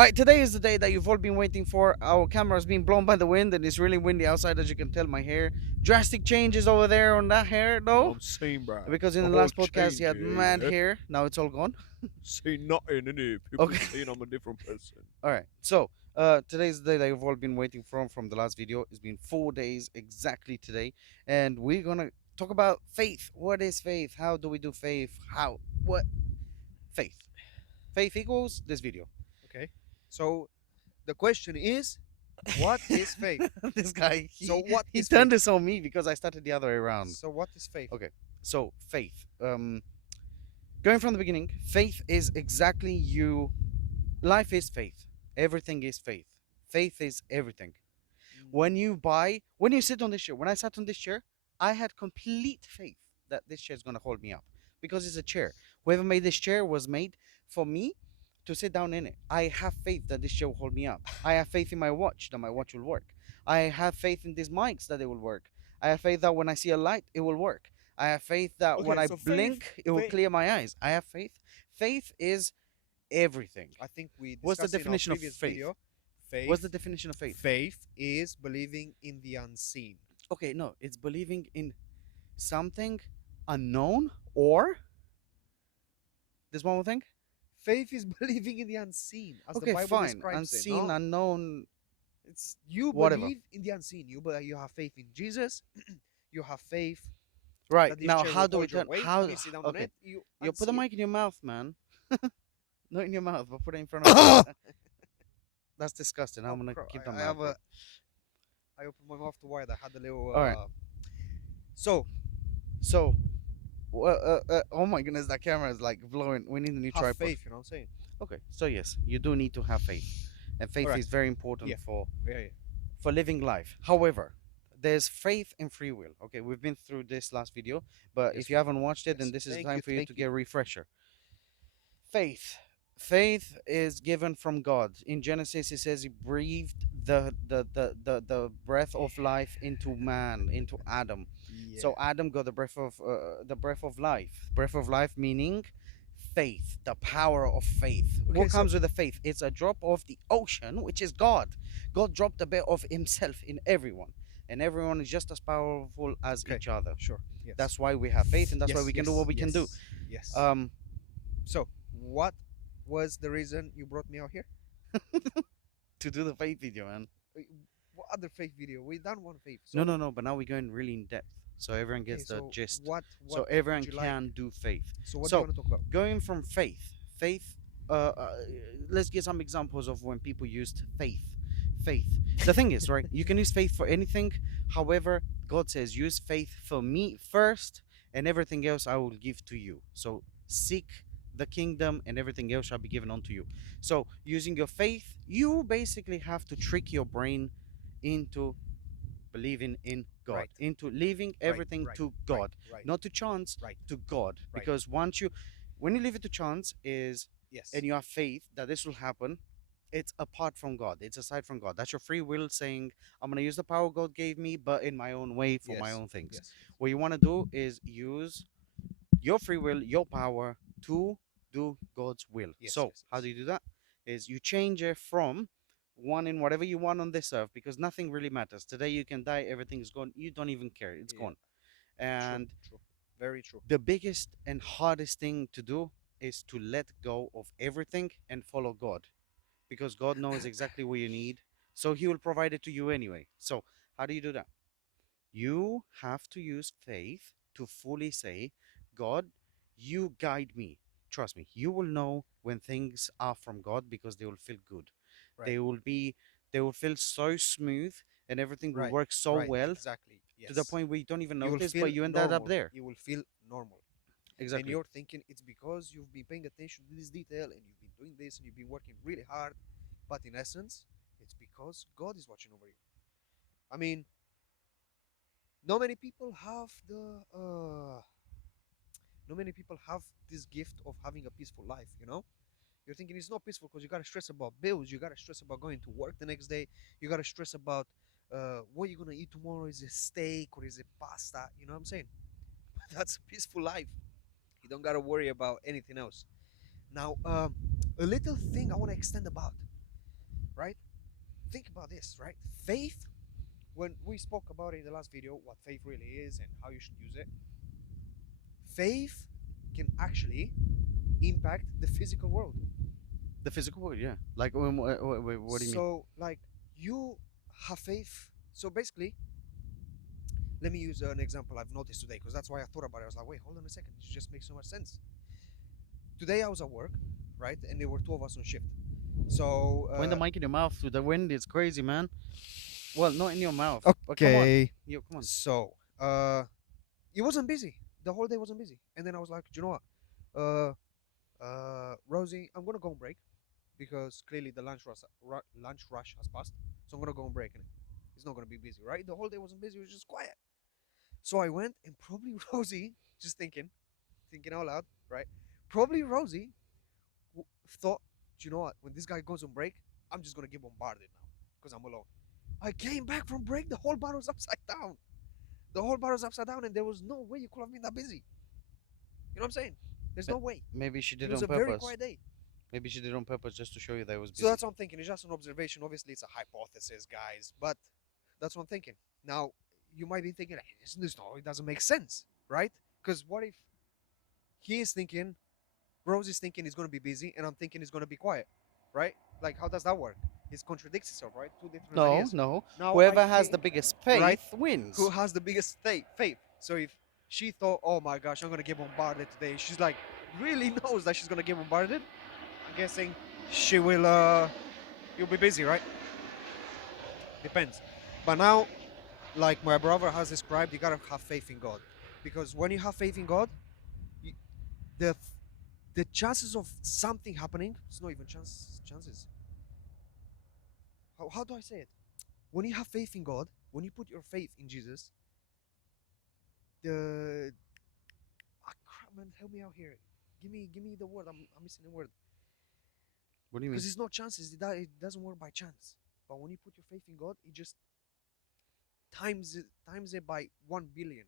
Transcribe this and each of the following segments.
Alright, today is the day that you've all been waiting for. Our camera's being blown by the wind and it's really windy outside, as you can tell. My hair. Drastic changes over there on that hair, You know what though. I'm saying, bro? Because in A the whole last podcast, he change had here, mad yeah? hair. Now it's all gone. Say nothing, innit? People Okay. saying I'm a different person. Alright, so today's the day that you've all been waiting from the last video. It's been 4 days exactly today. And we're gonna talk about faith. What is faith? How do we do faith? How? What? Faith. Faith equals this video. Okay. So the question is, what is faith? This guy, So he, what he is faith? turned this on me because I started the other way around. So what is faith? Okay, so faith. Going from the beginning, faith is exactly you. Life is faith. Everything is faith. Faith is everything. When Mm, you buy, when you sit on this chair, when I sat on this chair, I had complete faith that this chair is gonna hold me up because it's a chair. Whoever made this chair was made for me to sit down in it. I have faith that this chair will hold me up. I have faith in my watch that my watch will work. I have faith in these mics that they will work. I have faith that when I see a light, it will work. I have faith that when Okay, I so faith, blink, it will faith. clear my eyes. I have faith. Faith is everything. I think we What's the discussed in our definition of previous faith? video. What's the Faith, definition of faith? faith is believing in the unseen. Okay, no, it's believing in something unknown, or there's one more thing. Faith is believing in the unseen, as the Okay, Bible fine. describes it. Unseen, No, unknown, it's you whatever. believe in the unseen. You have faith in Jesus. You have faith Right that this now, chair how will do we hold your turn? weight How? when you sit down on Okay, it. You you put the unsee it. mic in your mouth, man. Not in your mouth, but put it in front of you. That's disgusting. I'm Oh, gonna bro, keep that I mouth, have bro. a. I opened my mouth too wide. I had a little. All right. So So, oh my goodness, that camera is like blowing. We need a new have tripod. faith. You know what I'm saying? Okay, so yes, you do need to have faith, and All faith right. is very important Yeah. Yeah. for living life. However, there's faith and free will. Okay, we've been through this last video, but Yes, if you we have. haven't watched it, then Yes. this is the Thank time you. for you Thank to you. get a refresher. Faith. Faith is given from God. In Genesis, it says He breathed the breath of life into man, into Adam. Yeah. So Adam got the breath of life. Breath of life meaning faith, the power of faith. Okay. What So comes with the faith? It's a drop of the ocean, which is God. God dropped a bit of Himself in everyone, and everyone is just as powerful as okay. each other. Sure. Yes. That's why we have faith, and that's why Yes. we can do Yes. what we can do. Yes. Yes. Um, So what was the reason you brought me out here? to do the faith video, man. Uh, What other faith video? We done one faith. No, So no, no. But now we're going really in depth, so everyone okay. gets the So gist. what So would everyone you like? can do faith. So what do you So want to talk about? going from faith. Uh, uh, let's get some examples of when people used faith. Faith. The thing is, right? You can use faith for anything. However, God says use faith for me first, and everything else I will give to you. So seek the kingdom, and everything else shall be given unto you. So using your faith, you basically have to trick your brain into believing in God, Right. into leaving Right. everything Right. to Right. God, Right. not to chance, Right. to God. Right. Because when you leave it to chance, is Yes. and you have faith that this will happen, it's apart from God. It's aside from God. That's your free will saying, I'm gonna use the power God gave me, but in my own way for my Yes. own things. Yes. What you want to do is use your free will, your power to do God's will. Yes. So Yes. how Yes. do you do that? Is you change it from wanting whatever you want on this earth because nothing really matters. Today you can die, everything's gone. You don't even care. It's Yeah. gone. True. And True. Very true. the biggest and hardest thing to do is to let go of everything and follow God because God knows exactly what you need. So he will provide it to you anyway. So how do you do that? You have to use faith to fully say, God, you guide me. Trust me, you will know when things are from God because they will feel good. Right. They will be, they will feel so smooth and everything will Right. work so Right. well Exactly. to the Yes. point where you don't even You will notice, feel but you ended up normal. there. You will feel normal. And Exactly. you're thinking it's because you've been paying attention to this detail and you've been doing this and you've been working really hard. But in essence, it's because God is watching over you. I mean, not many people have the not many people have this gift of having a peaceful life, you know? You're thinking it's not peaceful because you gotta stress about bills, you gotta stress about going to work the next day, you gotta stress about what you're gonna eat tomorrow. Is it steak or is it pasta? You know what I'm saying? That's a peaceful life. You don't gotta worry about anything else. Now, a little thing I want to extend about. right? Think about this, right? Faith, when we spoke about it in the last video, what faith really is and how you should use it, faith can actually impact the physical world. The physical world, yeah. Like, what do you mean? So, like, you have faith. So basically, let me use an example I've noticed today because that's why I thought about it. I was like, wait, hold on a second. It just makes so much sense. Today I was at work, right? And there were two of us on shift. So, Point the mic in your mouth with the wind. It's crazy, man. Well, not in your mouth, but come on. okay. Yo, come on. So, it wasn't busy. The whole day wasn't busy. And then I was like, do you know what? Rosie, I'm gonna go on break because clearly the lunch rush has passed. So I'm gonna go on break and it's not gonna be busy, right? The whole day wasn't busy. It was just quiet. So I went and probably Rosie, just thinking out loud, right? Probably Rosie thought, do you know what? When this guy goes on break, I'm just gonna get bombarded now because I'm alone. I came back from break. The whole bar was upside down. The whole bar was upside down, and there was no way you could have been that busy. You know what I'm saying? There's no way. Maybe she It did was on a very purpose. quiet day. Maybe she did on purpose just to show you that it was So busy. that's what I'm thinking. It's just an observation. Obviously, it's a hypothesis, guys. But that's what I'm thinking. Now, you might be thinking, hey, no, it doesn't make sense, right? Because what if he is thinking, Rose is thinking he's going to be busy, and I'm thinking he's going to be quiet, right? Like, how does that work? It contradicts itself, right? Two different No, ideas. no. Now, I Whoever has the think, biggest right, faith who wins. has the biggest faith? So if she thought, oh my gosh, I'm going to get bombarded today, she's like, really knows that she's going to get bombarded, I'm guessing she will, you'll be busy, right? Depends. But now, like my brother has described, you gotta have faith in God, because when you have faith in God, you, the the chances of something happening, it's not even chances. How do I say it? When you have faith in God, when you put your faith in Jesus, the crap, man, help me out here. Give me the word. I'm missing the word. What do you mean? Because it's not chances. It doesn't work by chance. But when you put your faith in God, it just times it by 1 billion%.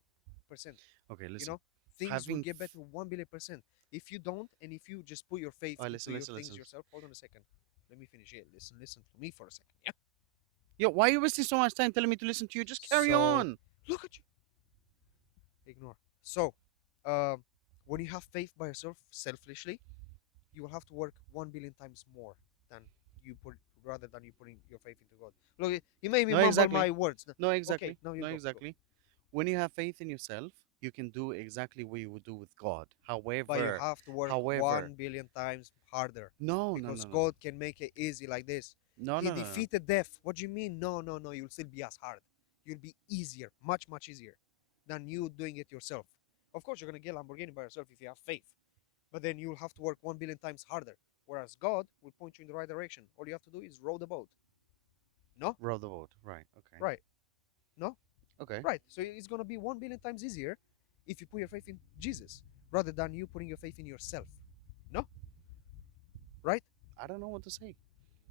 Okay, You listen. know, things will Having. get better 1 billion%. If you don't, and if you just put your faith Oh, into listen, your listen, things listen. yourself, hold on a second. Let me finish it. Listen to me for a second. Yeah. Yo, why are you wasting so much time telling me to listen to you? Just carry So on. look at you. Ignore. So, um, when you have faith by yourself, selfishly, you will have to work 1 billion times more than you put rather than you putting your faith into God. Look, you made me No, mumble exactly. my words. No, Okay, exactly. now you No, go. Go. exactly. When you have faith in yourself, you can do exactly what you would do with God. But you However, have to work however, 1 billion times harder no, no, because no, no, God can make it easy like this. no, He no, no, no. defeated death. What do you mean? No, no, no. You'll still be as hard. You'll be easier, much, much easier than you doing it yourself. Of course, you're gonna get Lamborghini by yourself if you have faith, but then you'll have to work 1 billion times harder. Whereas God will point you in the right direction. All you have to do is row the boat. No, Row the boat. Right. Okay. right? No, Okay. right. So it's gonna be 1 billion times easier if you put your faith in Jesus rather than you putting your faith in yourself. No, right? I don't know what to say.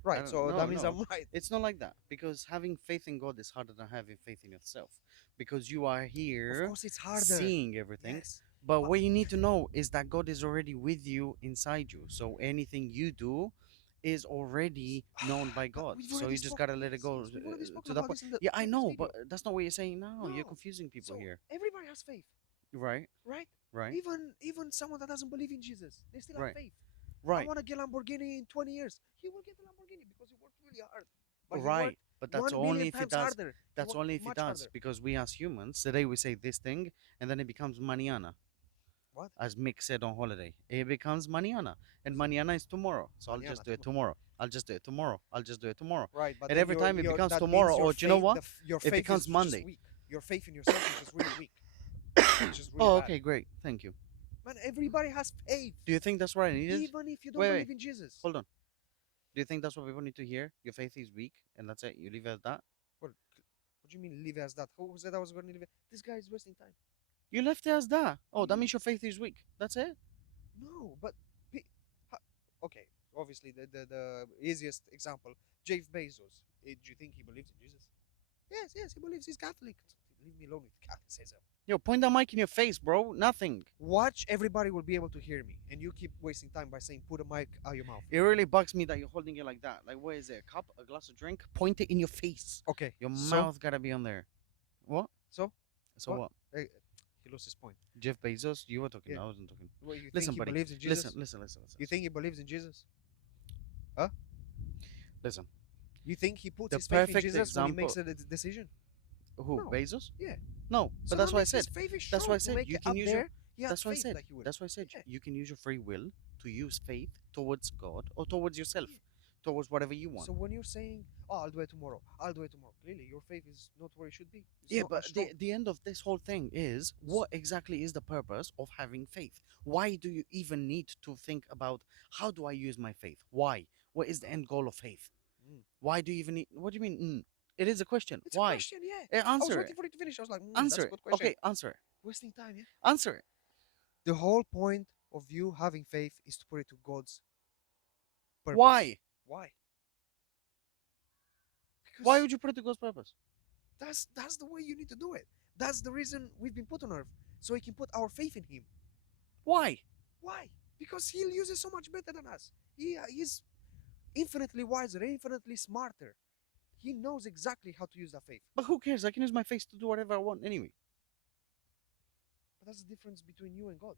I Right. don't. So that No, means no. I'm right. It's not like that because having faith in God is harder than having faith in yourself because you are Of here course, it's harder. seeing everything. Yes, But but what you need to know is that God is already with you inside you. So anything you do is already known by but God. we've So already you just spoken. gotta let it Yes, go yes, we've already spoken to that about point. this in the Yeah, I previous know, but video. that's not what you're saying now. You're No, confusing people so here. everybody has faith, Right, right? right, Even someone that doesn't believe in Jesus, they still have right, faith. I right, want to get Lamborghini in 20 years. He will get the Lamborghini because he worked really hard. But he right. worked But that's one only billion if he times does. harder. He That's worked only if he much does, harder. because we as humans today we say this thing and then it becomes mañana, What? as Mick said on holiday. It becomes mañana, and What's that? mañana is tomorrow. So I'll Mañana, just do it tomorrow. tomorrow. I'll just do it tomorrow. I'll just do it tomorrow. Right, but And then every time it becomes that tomorrow, means your or do you know faith, what? your It faith is becomes just Monday. weak. Your faith in yourself is just really weak. It's just really Oh, bad. okay, great. Thank you. Man, everybody has faith, Do you think that's what I needed? even if you don't Wait, wait, believe in Jesus. hold on. Do you think that's what people need to hear? Your faith is weak, and that's it. You leave it at that. What? What do you mean leave it as that? Who said I was going to leave it? This guy is wasting time. You left it as that. What Oh, do you that mean? means your faith is weak. That's it. No, but pe- okay. Obviously, the easiest example, Jeff Bezos. Do you think he believes in Jesus? Yes, yes, he believes. He's Catholic. Leave me alone with Catholicism. Yo, point that mic in your face, bro. Nothing. Watch, everybody will be able to hear me, and you keep wasting time by saying put a mic out your mouth. It really bugs me that you're holding it like that. Like, what is it? A cup? A glass of drink? Point it in your face. Okay, Your so mouth gotta be on there. What? so So what? what? He lost his point. Jeff Bezos? You were talking. Yeah. I wasn't talking. What, you think Listen, he buddy. believes in Jesus? Listen. You think he believes in Jesus? Huh? Listen. You think he puts The his faith in perfect Jesus when he makes example. a decision? Who? No. Bezos? Yeah. No, So but that that's why I means his said. faith is That's strong why I to said make you it can up use your. there. He had That's why I faith said. that he would. That's why I said Yeah. you can use your free will to use faith towards God or towards yourself, Yeah. towards whatever you want. So when you're saying, "Oh, I'll do it tomorrow. I'll do it tomorrow," clearly your faith is not where it should be. It's Yeah, not but as strong. the end of this whole thing is what exactly is the purpose of having faith? Why do you even need to think about how do I use my faith? Why? What is the end goal of faith? Mm. Why do you even need? What do you mean? It is a question. It's a Why? question, yeah. I was Answer it. waiting for you to finish. I was like, that's Answer a it. good question. Okay, answer it. Wasting time, yeah. Answer it. The whole point of you having faith is to put it to God's purpose. Why? Why? Why Because would you put it to God's purpose? that's the way you need to do it. That's the reason we've been put on earth, so we can put our faith in Him. Why? Why? Because He'll use it so much better than us. He's infinitely wiser, infinitely smarter. He knows exactly how to use that faith. But who cares? I can use my face to do whatever I want anyway. But that's the difference between you and God.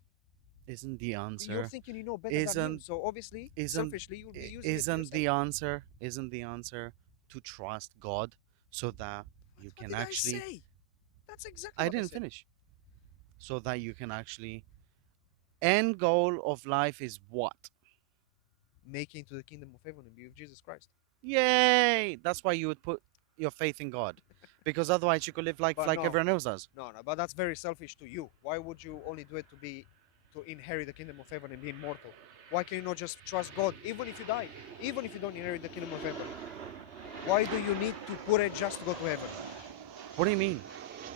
Isn't the You're answer? thinking you know better than Him, Isn't so obviously, isn't selfishly, you'll be i- using it for isn't the yourself. answer? Isn't the answer to trust God so that you What can did I actually? say? That's exactly I what I didn't said. finish. So that you can actually. End goal of life is what? Make it into the kingdom of heaven and be with Jesus Christ. Yay! That's why you would put your faith in God, because otherwise you could live like But like no, everyone else does. no, but that's very selfish to you. Why would you only do it to inherit the kingdom of heaven and be immortal? Why can you not just trust God, even if you die, even if you don't inherit the kingdom of heaven? Why do you need to put it just to go to heaven? What do you mean?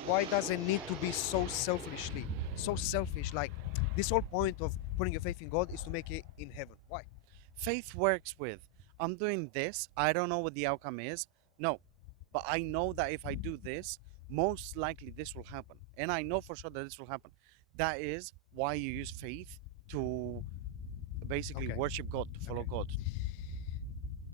Why does it need to be so selfish? Like this whole point of putting your faith in God is to make it in heaven. Why? Faith works with I'm doing this. I don't know what the outcome is. No, but I know that if I do this, most likely this will happen, and I know for sure that this will happen. That is why you use faith to basically Okay, worship God, to follow okay. God.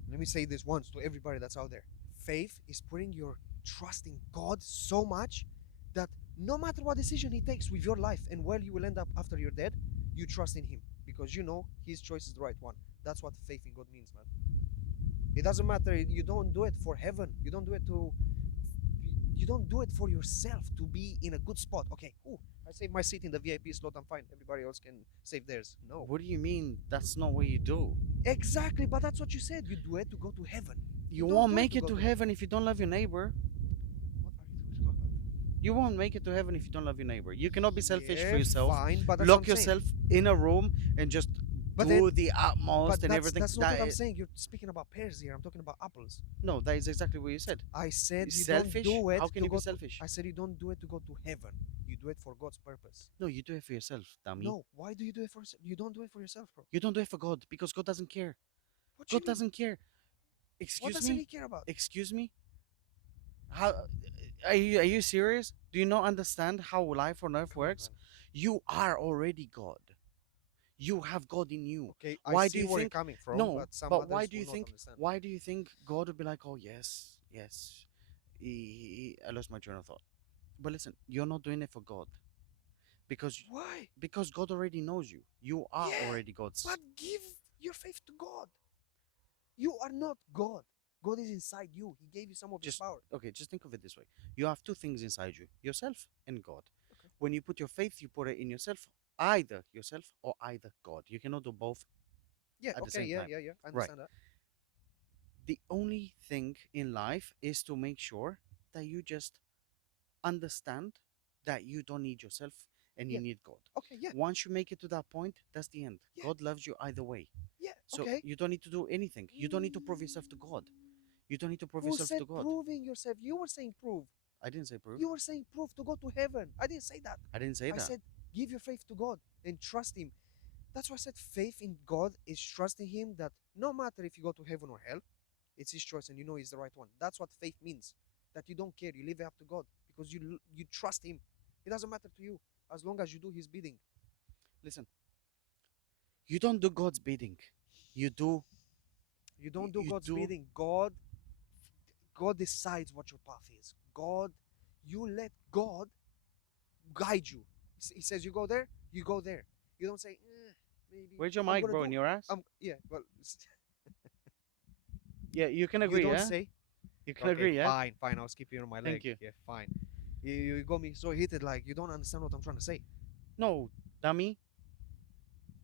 Let me say this once to everybody that's out there. Faith is putting your trust in God so much that no matter what decision He takes with your life and where you will end up after you're dead, you trust in Him because you know His choice is the right one. That's what faith in God means, man. It doesn't matter. You don't do it for heaven. You don't do it to. You don't do it for yourself to be in a good spot. Okay, ooh, I saved my seat in the VIP slot. I'm fine. Everybody else can save theirs. No. What do you mean? That's not what you do. Exactly, but that's what you said. You do it to go to heaven. You don't won't do make it go to hell. heaven if you don't love your neighbor. What are you talking about? You won't make it to heaven if you don't love your neighbor. You cannot be selfish for Yeah, yourself. fine, but that's what Lock I'm saying. yourself in a room and just But do then, the but utmost and everything. that's not what I'm saying. You're speaking about pears here. I'm talking about apples. No, that is exactly what you said. I said you don't Selfish? do it How can to you be go to. selfish? I said you don't do it to go to heaven. You do it for God's purpose. No, you do it for yourself, dummy. No, why do you do it for yourself? You don't do it for yourself, bro. You don't do it for God because God doesn't care. What you God mean? doesn't care. What Excuse doesn't He me? care about? Excuse me? How are you serious? Do you not understand how life on earth Come on, works? man. You are already God. You have God in you. Okay, I Why do see you where you're think coming from, no, but some but why others do you will not think understand. why do you think God would be like, "Oh, yes, yes." I lost my train of thought. But listen, you're not doing it for God because Why? because God already knows you. You are Yeah, already God's. but give your faith to God. You are not God. God is inside you. He gave you some of His Just power. okay, just think of it this way. You have two things inside you, yourself and God. Okay. When you put your faith, you put it in either yourself or either God. You cannot do both Yeah. at the Okay. same Yeah. time. Yeah. Yeah. I Right. understand that. The only thing in life is to make sure that you just understand that you don't need yourself and you Yeah. need God. Okay. Yeah. Once you make it to that point, that's the end. Yeah. God loves you either way. Yeah. So Okay. you don't need to do anything. You don't need to prove yourself to God. You don't need to prove Who yourself said to God. proving yourself? You were saying prove. I didn't say prove. You were saying prove to go to heaven. I didn't say that. I didn't say I that. said give your faith to God and trust Him. That's why I said faith in God is trusting Him that no matter if you go to heaven or hell, it's His choice and you know He's the right one. That's what faith means. That you don't care. You leave it up to God because you trust him. It doesn't matter to you as long as you do his bidding. Listen, you don't do God's bidding. You do. You don't do You God's do. bidding. God decides what your path is. You let God guide you. He says you go there, you go there. You don't say, maybe Where's your I'm mic, gonna bro? In do. your ass? Yeah. Well, Yeah, you can you agree. don't Yeah, say. you can Okay, agree. Yeah. fine, fine. I'll skip you on my leg. Thank you. Yeah, fine. You got me so heated, like you don't understand what I'm trying to say. No, dummy.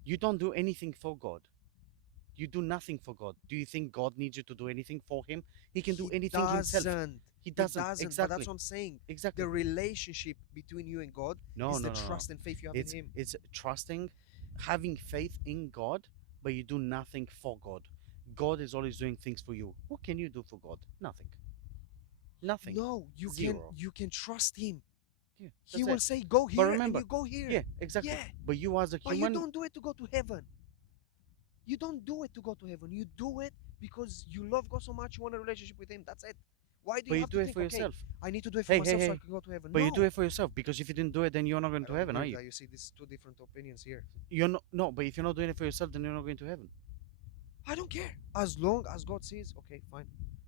You don't do anything for God. You do nothing for God. Do you think God needs you to do anything for Him? He can do He anything Himself. doesn't. He He doesn't. doesn't. But that's Exactly. what I'm saying. The Exactly. relationship between you and God No, is the no, no, no. trust and faith you have in It's Him. it's trusting, having faith in God, but you do nothing for God. God is always doing things for you. What can you do for God? Nothing. Nothing. No, Zero. you can trust Him. Yeah, He that's will it. say, "Go But here," and remember, you go here. yeah, exactly. Yeah, But you as a but you human, don't do it to go to heaven. You don't do it to go to heaven. You do it because you love God so much. You want a relationship with Him. That's it. Why do but you you have to do it think, for okay, yourself. I need to do it for Hey, hey, myself so I hey. can go to heaven? But you do No, it for yourself because if you didn't do it, then you're not going I to don't heaven, agree are with you? that. You see, these two different opinions here. You're not. No, but if you're not doing it for yourself, then you're not going to heaven. I don't care as long as God says, okay, fine.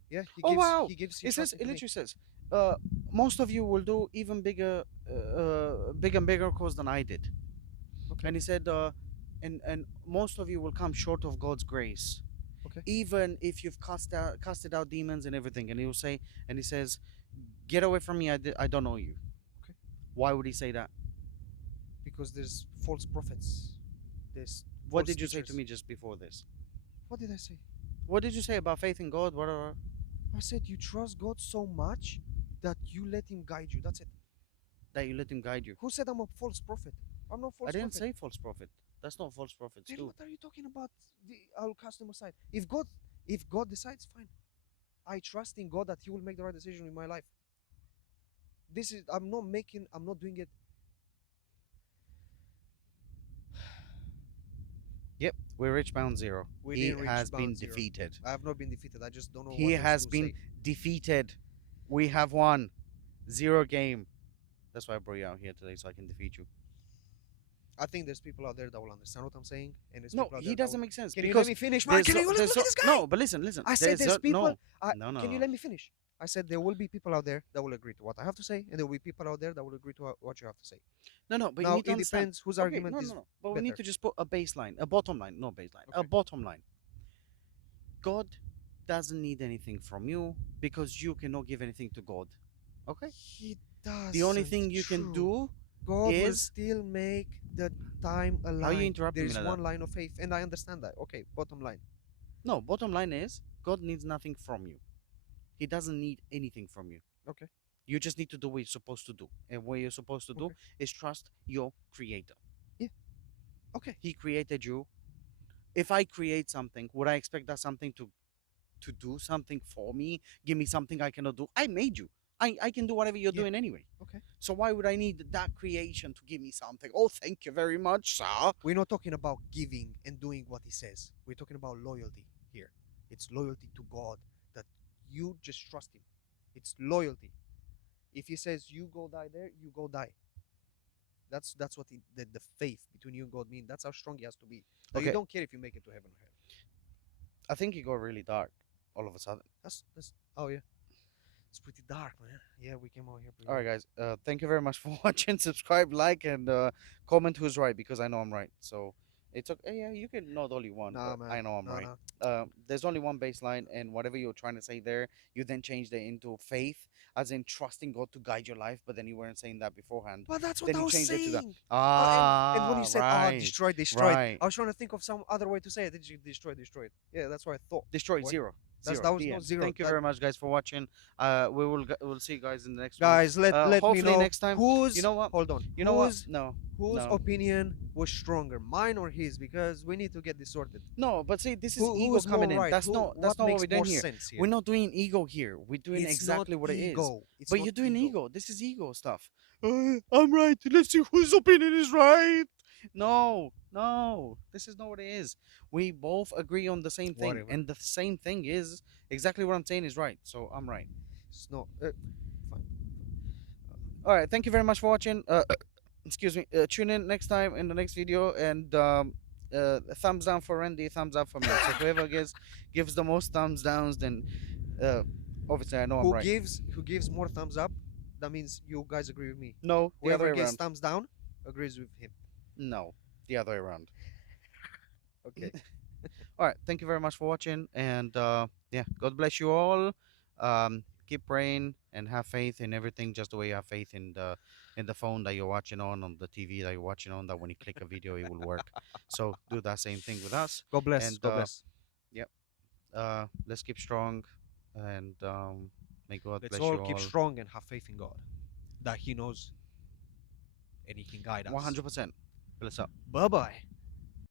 Yeah, Oh wow! He It says trusted it to me. literally says, uh, most of you will do even big and bigger cause than I did. Okay, And he said, and most of you will come short of God's grace, okay, even if you've casted out demons and everything. And he will say, and he says, get away from me. I don't know you. okay. Why would he say that? Because there's false prophets, there's What false did you say to teachers. me just before this? What did I say? What did you say about faith in God? What? I said you trust God so much that you let Him guide you. That's it. That you let him guide you. Who said I'm a false prophet? I'm not I false didn't prophet. say false prophet. That's not false prophets Then too. what are you talking about? I'll cast them aside. If God decides, fine. I trust in God that He will make the right decision in my life. This is I'm not doing it. Yep, we're rich bound zero. We He didn't reach has been bound zero. defeated. I have not been defeated. I just don't know He what else has to been say. defeated. We have won. Zero game. That's why I brought you out here today so I can defeat you. I think there's people out there that will understand what I'm saying, and there's No, people out he there that will. doesn't make sense Can you let because me finish, man? there's Can you look, there's look at this guy? no, but listen. I said There's there's people. no, no, no, Can you no. let me finish? I said there will be people out there that will agree to what I have to say, and there will be people out there that will agree to what you have to say. No, no, but you Now need to it understand. depends whose Okay, argument no, no, is no. But we need better. to just put a baseline, a bottom line, no baseline, a Okay. bottom line. God doesn't need anything from you because you cannot give anything to God. Okay? He The only doesn't. thing you can True. do God will is still make the time how are you align. There interrupting me is like that? one line of faith, and I understand that. Okay, bottom line. No, bottom line is God needs nothing from you. He doesn't need anything from you. Okay, You just need to do what you're supposed to do. And what you're supposed to do okay, is trust your creator. yeah, okay. He created you. If I create something, would I expect that something to do something for me, give me something I cannot do? I made you. I can do whatever you're Yeah, doing anyway. okay. So why would I need that creation to give me something? Oh, thank you very much, sir. We're not talking about giving and doing what He says. We're talking about loyalty here. It's loyalty to God that you just trust Him. It's loyalty. If He says you go die there, you go die. That's what the faith between you and God mean. That's how strong He has to be. That you Okay, don't care if you make it to heaven or hell. I think it got really dark all of a sudden. That's oh yeah. It's pretty dark, man. Yeah, we came out here pretty All right, dark. guys. Thank you very much for watching. Subscribe, like, and comment who's right because I know I'm right. So it's okay. Yeah, you can nod all you want, Nah, but man. I know I'm Nah, right. nah. There's only one baseline, and whatever you're trying to say there, you then changed it into faith, as in trusting God to guide your life. But then you weren't saying that beforehand. But that's what Then I you was changed it to that. saying. And when you Ah, said, right, destroyed, destroyed, right. I was trying to think of some other way to say it. Did you destroy, destroyed? Yeah, that's what I thought. Destroy Boy. zero. That's Zero. that was The not end. zero. Thank you That very much, guys, for watching. We'll see you guys in the next one. guys, let me Hopefully know next time. You whose know what? hold on. You know what? No, Whose no. opinion was stronger, mine or his? Because we need to get this sorted. No, but see, this is Who ego is more coming in. right? That's Who not what that's not what makes we're more doing here. sense We're here? not doing ego here. We're doing It's not exactly what it is. ego. It's But not you're doing ego. ego. This is ego stuff. I'm right. Let's see whose opinion is right. No, no, this is not what it is. We both agree on the same thing, Whatever. and the same thing is exactly what I'm saying is right. So I'm right. It's not fine. All right, thank you very much for watching. Excuse me. Tune in next time in the next video, and thumbs down for Randy, thumbs up for me. So whoever gives the most thumbs downs, then uh, obviously I know I'm right. Who gives more thumbs up? That means you guys agree with me. No, the other Whoever way gives around. thumbs down agrees with him. No, the other way around. Okay. All right, thank you very much for watching, and yeah, God bless you all. Keep praying and have faith in everything, just the way you have faith in the phone that you're watching on the TV that you're watching on. That when you click a video, it will work. So do that same thing with us, God bless. and God bless. yep, let's keep strong, and may God Let's bless all you keep all. strong and have faith in God that He knows and He can guide us. 100%. Bless up. Bye bye.